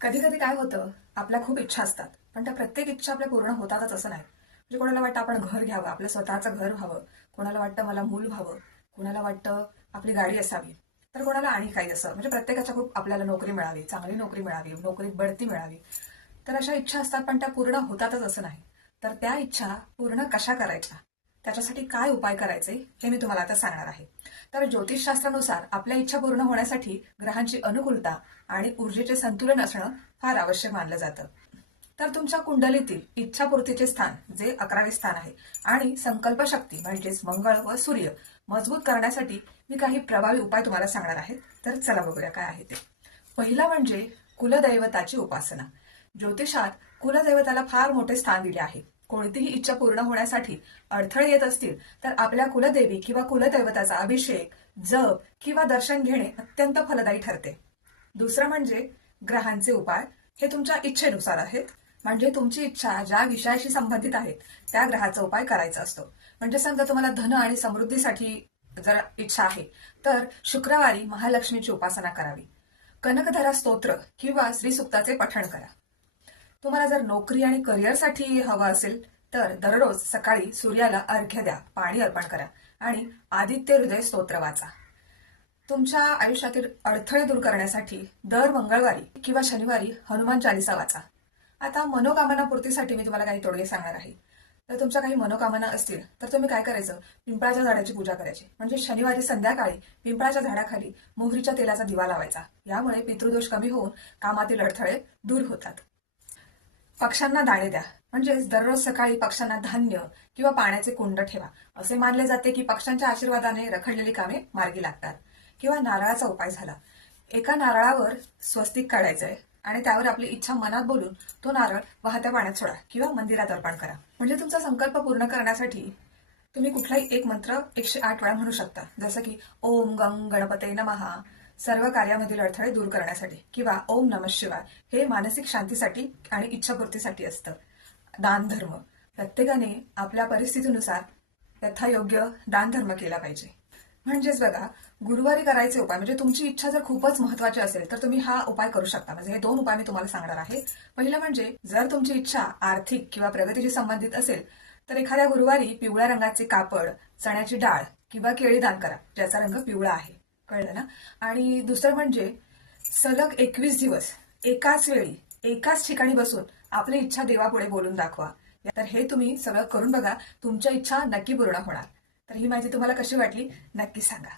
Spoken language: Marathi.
कधी कधी काय होतं, आपल्या खूप इच्छा असतात, पण त्या प्रत्येक इच्छा आपल्या पूर्ण होतातच असं नाही. म्हणजे कोणाला वाटतं आपण घर घ्यावं, आपलं स्वतःचं घर व्हावं, कोणाला वाटतं मला मूल व्हावं, कोणाला वाटतं आपली गाडी असावी, तर कोणाला आणि काही असं. म्हणजे प्रत्येकाच्या खूप आपल्याला नोकरी मिळावी, चांगली नोकरी मिळावी, नोकरीत बढती मिळावी. तर अशा इच्छा असतात, पण त्या पूर्ण होतातच असं नाही. तर त्या इच्छा पूर्ण कशा करायच्या, त्याच्यासाठी काय उपाय करायचे, हे मी तुम्हाला आता सांगणार आहे. तर ज्योतिषशास्त्रानुसार आपल्या इच्छा पूर्ण होण्यासाठी ग्रहांची अनुकूलता आणि ऊर्जेचे संतुलन असणं फार आवश्यक मानलं जातं. तर तुमच्या कुंडलीतील इच्छापूर्तीचे स्थान, जे 11वे स्थान आहे, आणि संकल्प शक्ती म्हणजेच मंगळ व सूर्य मजबूत करण्यासाठी मी काही प्रभावी उपाय तुम्हाला सांगणार आहे. तर चला बघूया काय आहे ते. पहिला म्हणजे कुलदैवताची उपासना. ज्योतिषात कुलदैवताला फार मोठे स्थान दिले आहे. कोणतीही इच्छा पूर्ण होण्यासाठी अडथळे येत असतील तर आपल्या कुलदेवी किंवा कुलदैवताचा अभिषेक, जप किंवा दर्शन घेणे अत्यंत फलदायी ठरते. दुसरं म्हणजे ग्रहांचे उपाय. हे तुमच्या इच्छेनुसार आहेत. म्हणजे तुमची इच्छा ज्या विषयाशी संबंधित आहे त्या ग्रहाचा उपाय करायचा असतो. म्हणजे समजा तुम्हाला धन आणि समृद्धीसाठी जर इच्छा आहे तर शुक्रवारी महालक्ष्मीची उपासना करावी. कनकधरा स्तोत्र किंवा श्रीसुक्ताचे पठण करा. तुम्हाला जर नोकरी आणि करिअरसाठी हवं असेल तर दररोज सकाळी सूर्याला अर्घ्य द्या, पाणी अर्पण करा आणि आदित्य हृदय स्तोत्र वाचा. तुमच्या आयुष्यातील अडथळे दूर करण्यासाठी दर मंगळवारी किंवा शनिवारी हनुमान चालिसा वाचा. आता मनोकामना पूर्तीसाठी मी तुम्हाला काही तोडगे सांगणार आहे. तर तुमच्या काही मनोकामना असतील तर तुम्ही काय करायचं, पिंपळाच्या झाडाची पूजा करायची. म्हणजे शनिवारी संध्याकाळी पिंपळाच्या झाडाखाली मोहरीच्या तेलाचा दिवा लावायचा. यामुळे पितृदोष कमी होऊन कामातील अडथळे दूर होतात. पक्ष्यांना दाणे द्या. म्हणजेच दररोज सकाळी पक्ष्यांना धान्य किंवा पाण्याचे कुंड ठेवा. असे मानले जाते की पक्ष्यांच्या आशीर्वादाने रखडलेली कामे मार्गी लागतात. किंवा नारळाचा उपाय झाला. एका नारळावर स्वस्तिक काढायचंय आणि त्यावर आपली इच्छा मनात बोलून तो नारळ वाहत्या पाण्यात सोडा किंवा मंदिरात अर्पण करा. म्हणजे तुमचा संकल्प पूर्ण करण्यासाठी तुम्ही कुठलाही एक मंत्र 108 वेळा म्हणू शकता. जसं की ओम गंग गणपते नमः, सर्व कार्यामधील अडथळे दूर करण्यासाठी, किंवा ओम नमः शिवाय, हे मानसिक शांतीसाठी आणि इच्छापूर्तीसाठी असतं. दान धर्म. प्रत्येकाने आपल्या परिस्थितीनुसार यथायोग्य दान धर्म केला पाहिजे. म्हणजेच बघा, गुरुवारी करायचे उपाय म्हणजे तुमची इच्छा जर खूपच महत्वाची असेल तर तुम्ही हा उपाय करू शकता. म्हणजे हे 2 उपाय मी तुम्हाला सांगणार आहे. पहिलं म्हणजे जर तुमची इच्छा आर्थिक किंवा प्रगतीशी संबंधित असेल तर एखाद्या गुरुवारी पिवळ्या रंगाचे कापड, चण्याची डाळ किंवा केळी दान करा, ज्याचा रंग पिवळा आहे. कळलं ना? आणि दुसरं म्हणजे सलग 21 दिवस एकाच वेळी एकाच ठिकाणी बसून आपली इच्छा देवापुढे बोलून दाखवा. तर हे तुम्ही सगळं करून बघा, तुमच्या इच्छा नक्की पूर्ण होणार. तर ही माहिती तुम्हाला कशी वाटली नक्की सांगा.